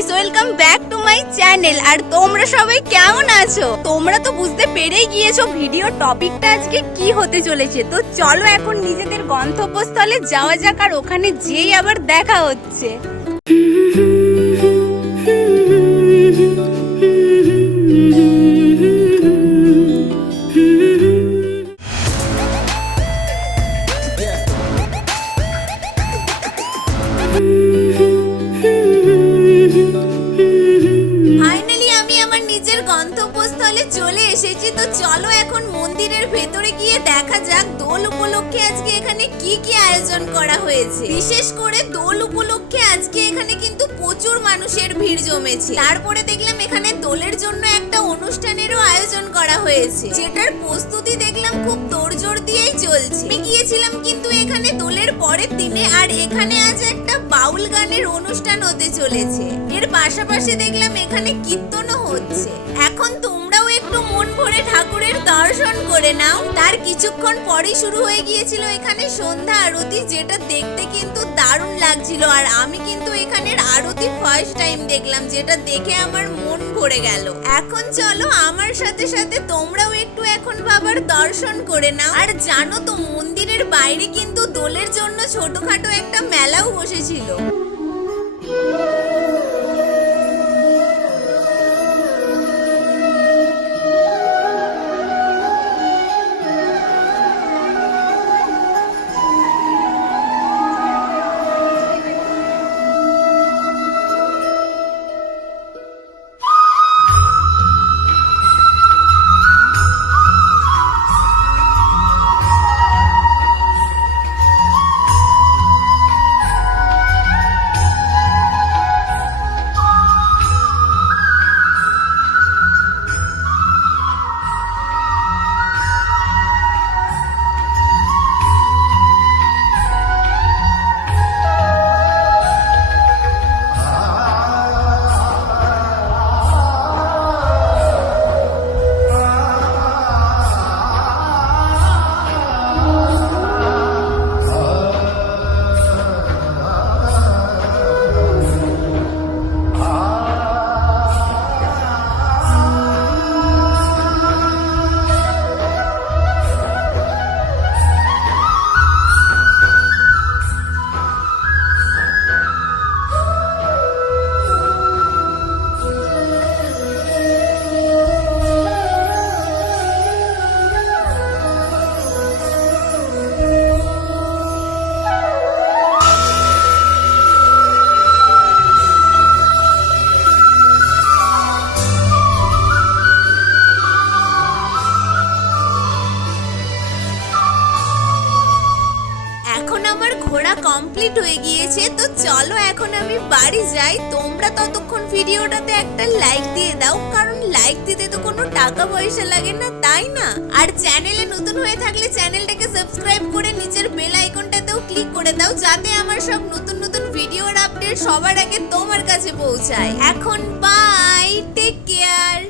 Guys, welcome back to my channel. আর তোমরা সবাই কেমন আছো? তোমরা তো বুঝতে পেরেই গিয়েছো ভিডিও টপিকটা আজকে কি হতে চলেছে। তো চলো এখন নিজেদের গন্তব্যস্থলে যাওয়া যাক, আর ওখানে যেই আবার দেখা হচ্ছে। ফাইনালি আমি আমার নিজের গন্তব্যস্থলে চলে এসেছি। তো চলো এখন মন্দিরের ভেতরে গিয়ে দেখা যাক দোল উপলক্ষে আজকে এখানে কি কি আয়োজন করা হয়েছে। বিশেষ করে দোল উপলক্ষে আজকে এখানে কিন্তু প্রচুর মানুষের ভিড় জমেছে। তারপরে দেখলাম এখানে দোলের জন্য একটা অনুষ্ঠানেরও আয়োজন করা হয়েছে, যেটার প্রস্তুতি দেখলাম খুব তোড়জোড় দিয়েই চলছে। আমি গিয়েছিলাম কিন্তু এখানে দোলের পরের দিনে, আর এখানে আজ একটা বাউল গানের অনুষ্ঠান হতে চলেছে। এর পাশাপাশি দেখলাম এখানে কীর্তনও হচ্ছে। এখন তোমরাও একটু মন ভরে ঠাকুরের দর্শন করে নাও। তার কিছুক্ষণ পরেই শুরু হয়ে গিয়েছিল এখানে সন্ধ্যা আরতি, যেটা দেখতে কিন্তু দারুণ লাগছিল। আর আমি কিন্তু এখানের আরতি ফার্স্ট টাইম দেখলাম, যেটা দেখে আমার মন ভরে গেল। এখন চলো আমার সাথে সাথে তোমরাও একটু এখন বাবার দর্শন করে নাও। আর জানো তো, মন্দিরের বাইরে কিন্তু দোলের জন্য ছোটখাটো একটা মেলাও বসেছিল। ঘোরা কমপ্লিট হয়ে গিয়েছে। তো চলো এখন আমি বাড়ি যাই। তোমরা ততক্ষণ ভিডিওটাতে একটা লাইক দিয়ে দাও, কারণ লাইক দিতে তো কোনো টাকা পয়সা লাগে না, তাই না? আর চ্যানেলে নতুন হয়ে থাকলে চ্যানেলটাকে সাবস্ক্রাইব করে নিচের বেল আইকনটাতেও ক্লিক করে দাও, যাতে আমার সব নতুন নতুন ভিডিওর আপডেট সবার আগে তোমার কাছে পৌঁছায়। এখন বাই, টেক কেয়ার।